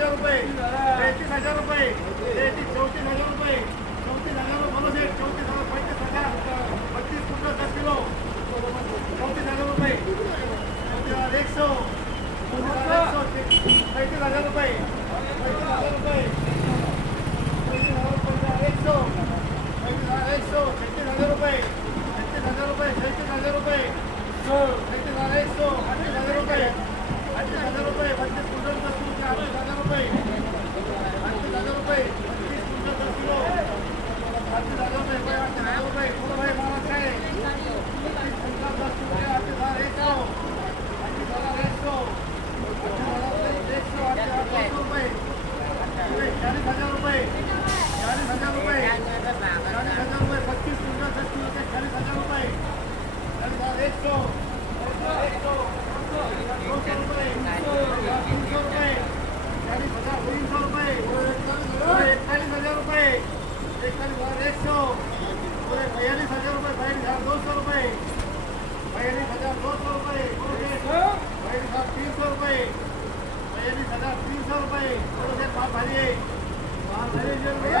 હજાર રૂપિયા તેત્રીસ હજાર રૂપિયા તેત્રીસ ચોત્રીસ હજાર રૂપિયા ચોત્રીસ હજાર રૂપિયા चालीस हज़ार चालीस हज़ार चालीस हज़ार पच्चीस सस्ती होते, चालीस हज़ार चालीस हज़ार, एक सौ। बयालीस हज़ार हज़ार, दो सौ बयालीस हज़ार, दो सौ तीन सौ बयालीस हज़ार, तीन सौ Yeah.